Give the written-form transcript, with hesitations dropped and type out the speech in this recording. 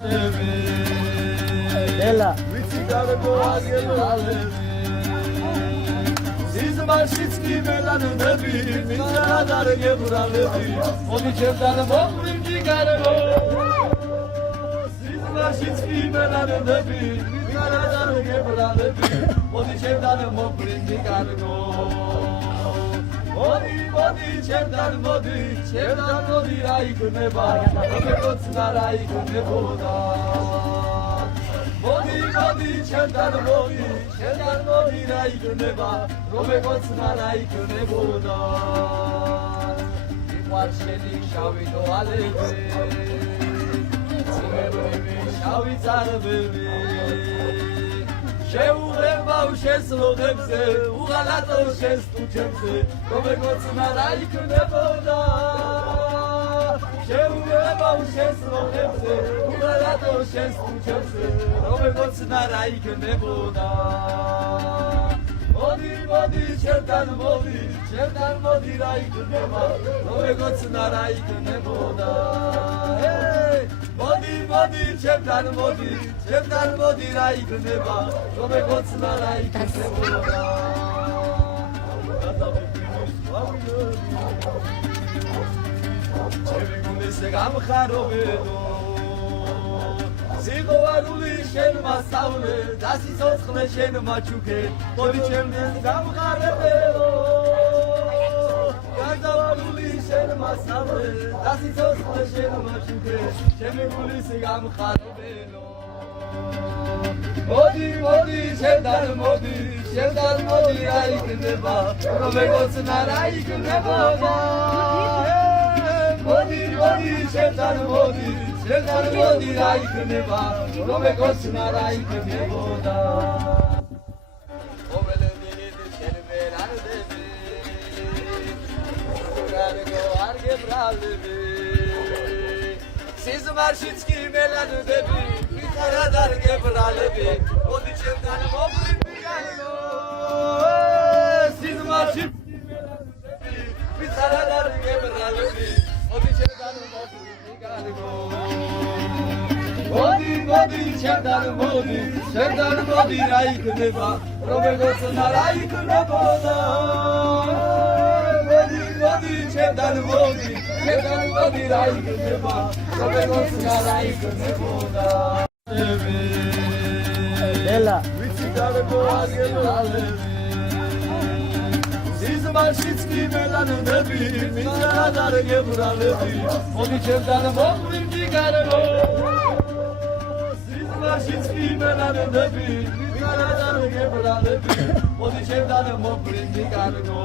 Ela. Marshitsky melanები მიწადარ გებრალები მოდი ჩემთან მომბრინდი გარემო Marshitsky melanები მიწადარ გებრალები მოდი ჩემთან მომბრინდი გარემო მოდი ჩემთან მოდი რა იქნება როგორც რა იქნებოდა მოდი ჩემთან მოდი რა იქნება როგორც რა იქნებოდა იყვარ შენი შავი თვალები ციმებები შავი წარბები შეუღება შესლოდებზე უღალატო შესტუჩებზე როგორც რა იქნებოდა შეუღება შესლოდებზე უღალატო შესტუჩებზე როგორც რა იქნებოდა მოდი ჩემთან მოდი რა იქნება როგორც რა იქნებოდა მოდი ჩემთან მოდი რა იქნება როგორც რა იქნებოდა ჩემი გუნდზე გამხარობედო სიყვარული შენ მასწავლე და სიცოცხლე შენ მაჩუქე მოდი ჩემთან გამხარებელო გადავარული შენ მასწავლე და სიცოცხლე შენ მაჩუქე ჩემი გულის გამხარებელო მოდი ჩემთან მოდი რა იქნება როგორც რა იქნებოდა მოდი ჩემთან მოდი რა იქნება როგორც რა იქნებოდა ობელები შენ ვერანდები გარგო არ გებრალები სიზმარშიცკი მელანდები ვიხარად არ გებრალები მოდი ჩემთან მომბრინდი გარგო სიზმარშიცკი მელანდები ვიხარად არ გებრალები მოდი ჩემთან მომბრინდი გარგო მოდი ჩემთან მოდი რა იქნება როგორც რა იქნებოდა მოდი ჩემთან მოდი რა იქნება როგორც რა იქნებოდა ela ვიცი გარემო აგელალები სიზმარშიცკი მელანები მიწადარ გებრალები მოდი ჩემთან მომბრინდი გარემო Marshitsky melanები მიწადარ გებრალები მოდი ჩემთან მომბრინდი გარემო